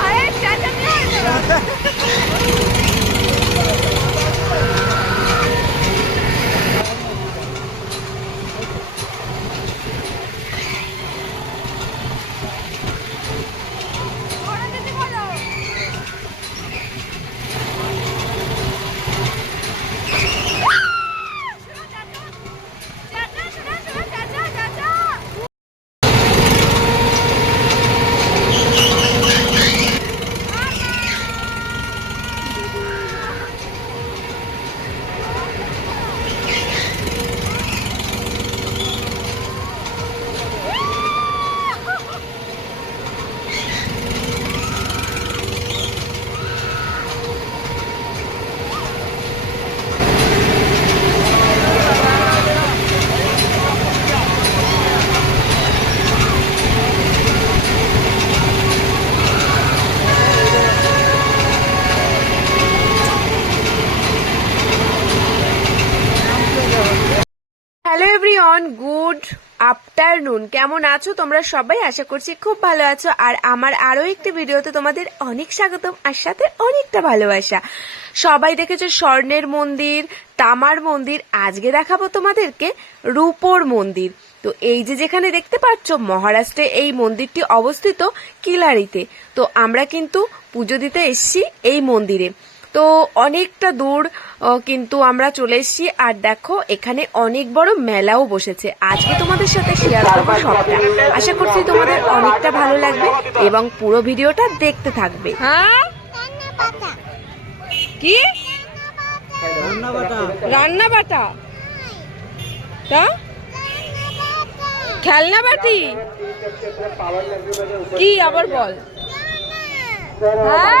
আরে চেঁচামেচি হয়েছে না। ঘোড়া দিতে বলো। শোনো, চাচা। চাচা, শোনো, শোনো, চাচা, চাচা। হ্যালো এভরিওয়ান গুড আফটারনুন কেমন আছো তোমরা সবাই? আশা করছি খুব ভালো আছো। আর আমার আরও একটি ভিডিওতে তোমাদের অনেক স্বাগতম আর সাথে অনেকটা ভালোবাসা। সবাই দেখেছ স্বর্ণের মন্দির, তামার মন্দির, আজকে দেখাবো তোমাদেরকে রূপোর মন্দির। তো এই যে যেখানে দেখতে পাচ্ছ মহারাষ্ট্রে এই মন্দিরটি অবস্থিত কিলারিতে। তো আমরা কিন্তু পুজো দিতে এসছি এই মন্দিরে। তো অনেকটা দূর কিন্তু আমরা চলে এসেছি। আর দেখো, এখানে অনেক বড় মেলাও বসেছে। আজকে তোমাদের সাথে শেয়ার করব সবটা। আশা করছি তোমাদের অনেকটা ভালো লাগবে এবং পুরো ভিডিওটা দেখতে থাকবে। হ্যাঁ? কি? রান্না বাটা। তা? খেলনা বাটি? কি? আবার বল। হ্যাঁ?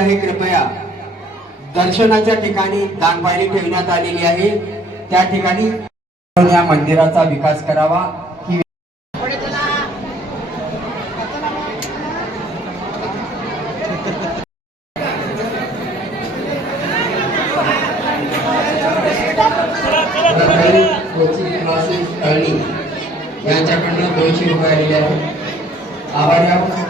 आहे कृपया. दर्शनाच्या ठिकाणी दानपायरी ठेवण्यात आलेली आहे. त्या ठिकाणी या मंदिराचा विकास करावा. ही यांच्याकडनं दोनशे रुपये आलेले आहेत. आभारी आहोत.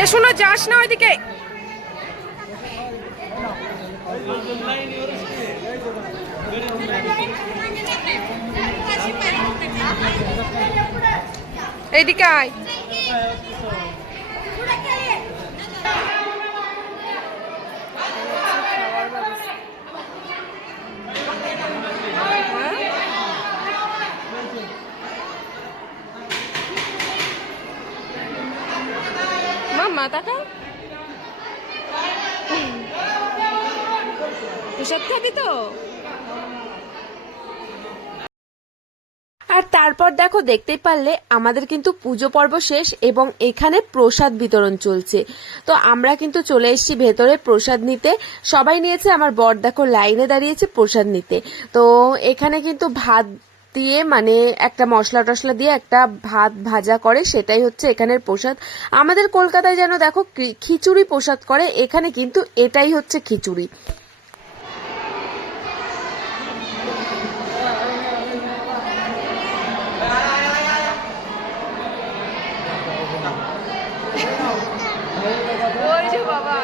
এ শোনো যাস না ওইদিকে। এইদিকে আয়। খাবি তো? আর তারপর দেখো, দেখতেই পারলে আমাদের কিন্তু পুজো পর্ব শেষ এবং এখানে প্রসাদ বিতরণ চলছে। তো আমরা কিন্তু চলে এসেছি ভেতরে প্রসাদ নিতে। সবাই নিয়েছে, আমার বর দেখো লাইনে দাঁড়িয়েছে প্রসাদ নিতে। তো এখানে কিন্তু ভাত দিয়ে মানে একটা মশলা টশলা দিয়ে একটা ভাত ভাজা করে, সেটাই হচ্ছে এখানের প্রসাদ। আমাদের কলকাতায় যেন দেখো খিচুড়ি প্রসাদ করে, এখানে কিন্তু এটাই হচ্ছে খিচুড়ি ওই যে বাবা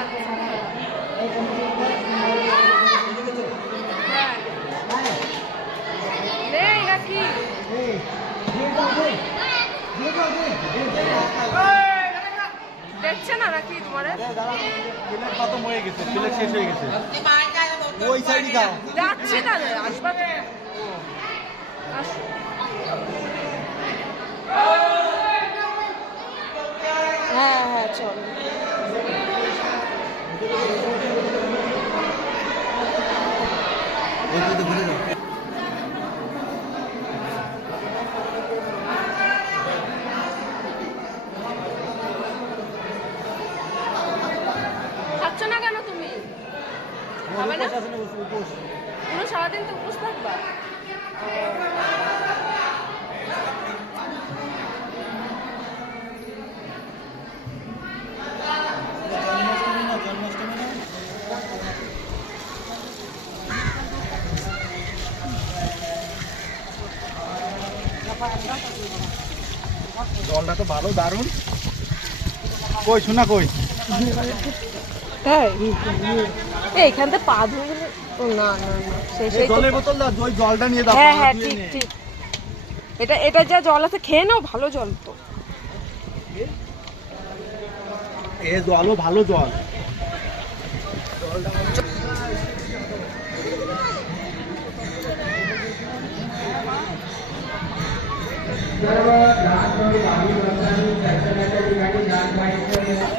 প্লেট কত মরে গেছে প্লেট শেষ হয়ে গেছে। ওই সাইডে দাও। যাচ্ছি না আসবা তো। আসো। হ্যাঁ হ্যাঁ চলো ওই দিকে ঘুরে যাও খাচ্ছ না কেন তুমি খাবে না? উপোস আছে না, উপোস। পুরো সারাদিন তো উপোস থাকবা? জলটা তো ভালো দারুণ। কই শোনা কই? তাই এইখান থেকে পা ধুয়ে গেলে ও না না না সেই এই সেই তো- জলের বোতল দাও ওই জলটা নিয়ে দাও হ্যাঁ পা হ্যাঁ ধুয়ে ঠিক নে। ঠিক এটা এটা যা জল আছে খেয়ে নাও ভালো জল তো এ জলও ভালো জল सर्व लहान मोठे भाविक भक्तांनी दर्शनाच्या ठिकाणी जात पाहिजे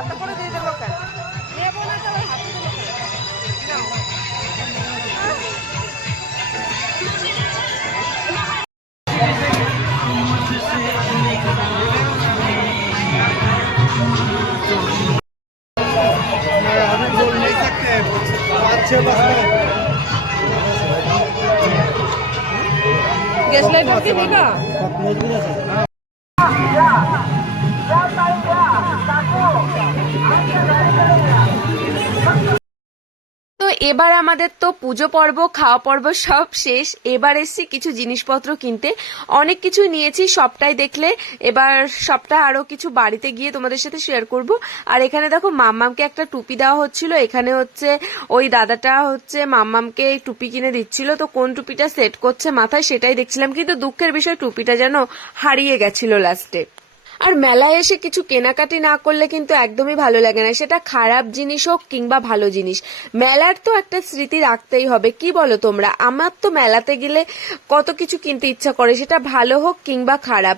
এবার আমাদের তো পুজো পর্ব, খাওয়া পর্ব সব শেষ। এবার এসছি কিছু জিনিসপত্র কিনতে। অনেক কিছু নিয়েছি, সবটাই দেখলে। এবার সবটা আরও কিছু বাড়িতে গিয়ে তোমাদের সাথে শেয়ার করব। আর এখানে দেখো, মাম্মামকে একটা টুপি দেওয়া হচ্ছিল। এখানে হচ্ছে ওই দাদাটা হচ্ছে মাম্মামকে টুপি কিনে দিচ্ছিল। তো কোন টুপিটা সেট করছে মাথায় সেটাই দেখছিলাম। কিন্তু দুঃখের বিষয়, টুপিটা যেন হারিয়ে গেছিল লাস্টে আর মেলায় এসে কিছু কেনাকাটি না করলে কিন্তু একদমই ভালো লাগে না। সেটা খারাপ জিনিস হোক কিংবা ভালো জিনিস। মেলার তো একটা স্মৃতি রাখতেই হবে। কি বলো তোমরা? আমার তো মেলাতে গেলে কত কিছু কিনতে ইচ্ছা করে। সেটা ভালো হোক কিংবা খারাপ।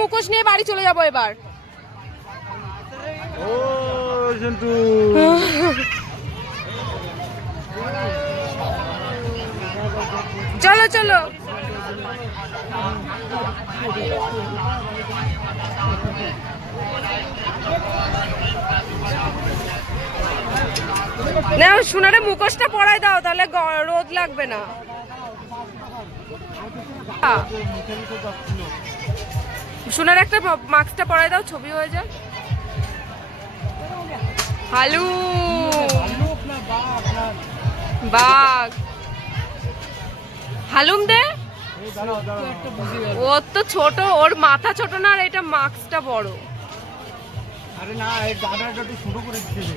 মুখোশ নিয়ে বাড়ি চলে এবার। চলো চলো। না, সোনারে মুখোশটা পরাই দাও, তাহলে রোদ লাগবে না। সোনার একটা মাস্কটা পরাই দাও, ছবি হয়ে যায় হালু। বাঘ। হালুম দে। ওর তো ছোট, ওর মাথা ছোট না, আর এটা মাস্কটা বড়। আরে না, এই দাদাটা একটু ছোট করে দিচ্ছে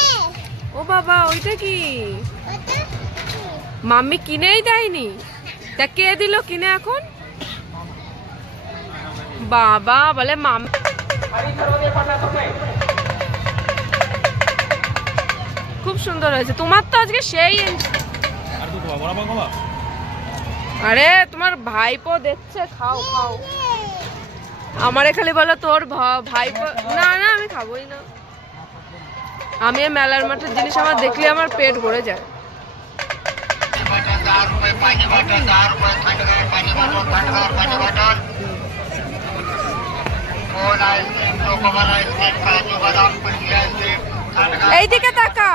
ও বাবা ওইটা কি? মাম্মি কিনেই দেয়নি। তা কে দিল কিনে এখন? বাবা বলে মাম খুব সুন্দর হয়েছে। তোমার তো আজকে সেই আরে তোমার ভাইপো দেখছে খাও খাও। আমার খালি বলো তোর ভাইপো না না আমি খাবোই না। আমি মেলার মাঠের জিনিস আমার দেখলে আমার পেট ভরে যায়। এইদিকে তাকা।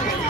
নৌকায়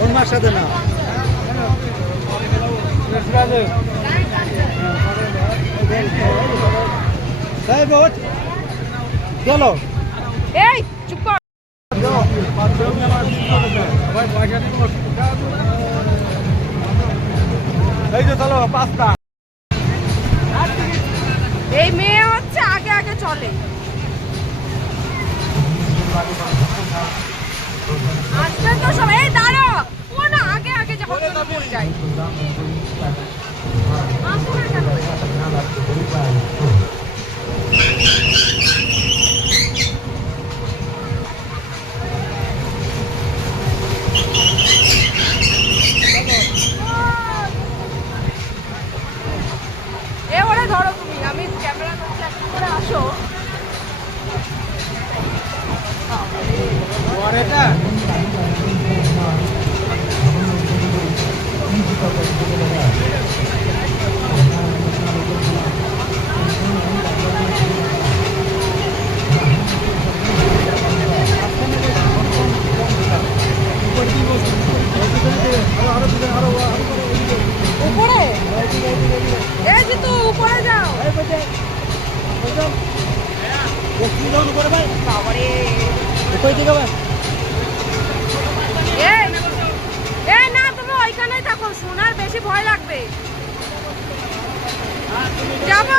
ওর সাথে না কর এই যে চলো পাঁচটা এই মেয়ে হচ্ছে আগে আগে চলে আসবে তো সব এই দাঁড়ো ও না আগে আগে যাব পড়ে যায় আসো না কেন? এ ওরে ধরো তুমি আমি ক্যামেরা করছি একটু করে আসো পরেটা উপরে এই তুই উপরে যাও। না, তুমি ওইখানেই থাকো, শোনার বেশি ভয় লাগবে। যাব।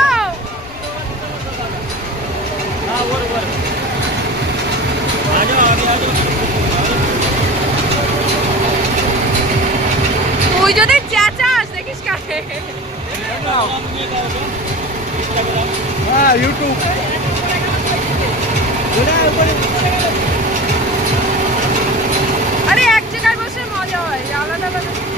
তুই যদি চেঁচাস হ্যাঁ ইউটিউব আরে এক জায়গায় বসে মজা হয় আলাদা আলাদা।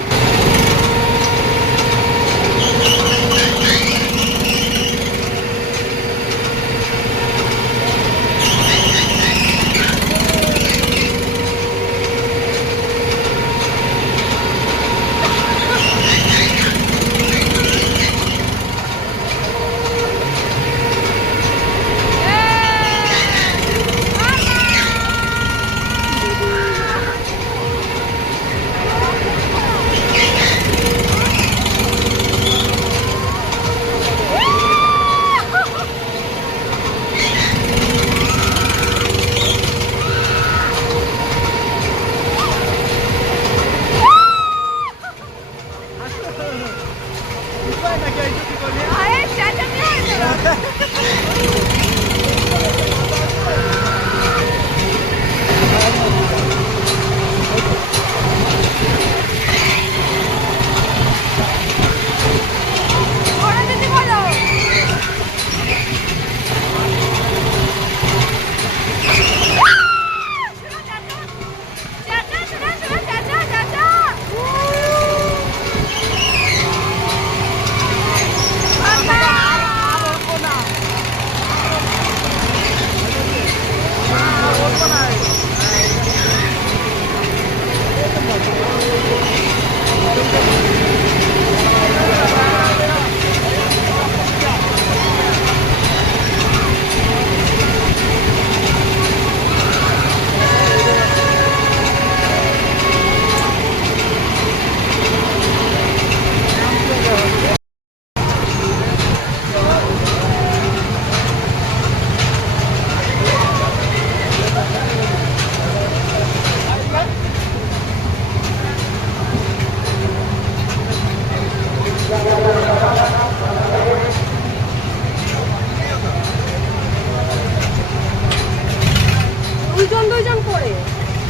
সন্দেহজন করে।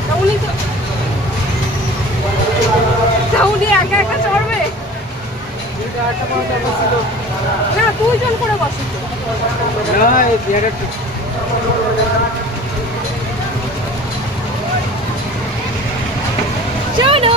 তা উনি তো তা উনি একা একা চড়বে? না, দুইজন করে বসে। চলো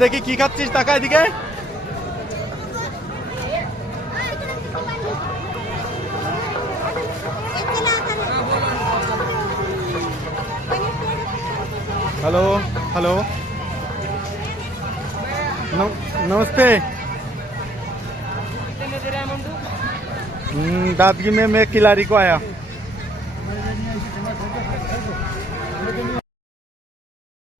দেখি কি খাচ্ছিস টাকা এদিকে हेलो हेलो नम- नमस्ते हम्म, दादगी में मैं किलारी को आया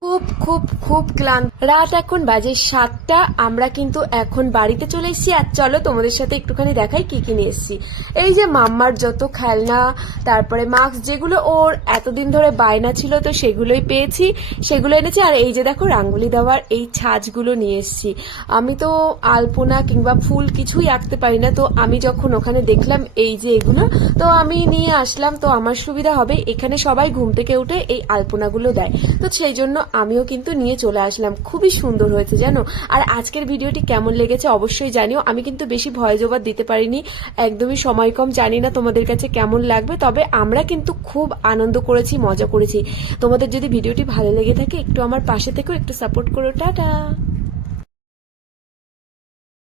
খুব খুব খুব ক্লান্ত। রাত এখন বাজে সাতটা, আমরা কিন্তু এখন বাড়িতে চলে এসেছি। আর চলো তোমাদের সাথে একটুখানি দেখাই কি কি নিয়ে এসেছি। এই যে মাম্মার যত খেলনা, তারপরে মাস্ক যেগুলো ওর, এতদিন ধরে বায়না ছিল তো সেগুলোই পেয়েছি, সেগুলো এনেছি। আর এই যে দেখো রাঙ্গুলি দেওয়ার এই ছাঁচগুলো নিয়ে এসেছি। আমি তো আলপনা কিংবা ফুল কিছুই আঁকতে পারি না, তো আমি যখন ওখানে দেখলাম এই যে এগুলো, তো আমি নিয়ে আসলাম, তো আমার সুবিধা হবে। এখানে সবাই ঘুম থেকে উঠে এই আলপনাগুলো দেয়। তো সেই জন্য আমিও কিন্তু নিয়ে চলে আসলাম। খুবই সুন্দর হয়েছে, জানো? আর আজকের ভিডিওটি কেমন লেগেছে অবশ্যই জানিও। আমি কিন্তু বেশি ভয় জবাব দিতে পারিনি। একদমই সময় কম, জানি না তোমাদের কাছে কেমন লাগবে, তবে আমরা কিন্তু খুব আনন্দ করেছি, মজা করেছি। তোমাদের যদি ভিডিওটি ভালো লেগে থাকে, একটু আমার পাশে থেকেও একটু সাপোর্ট করো। টাটা!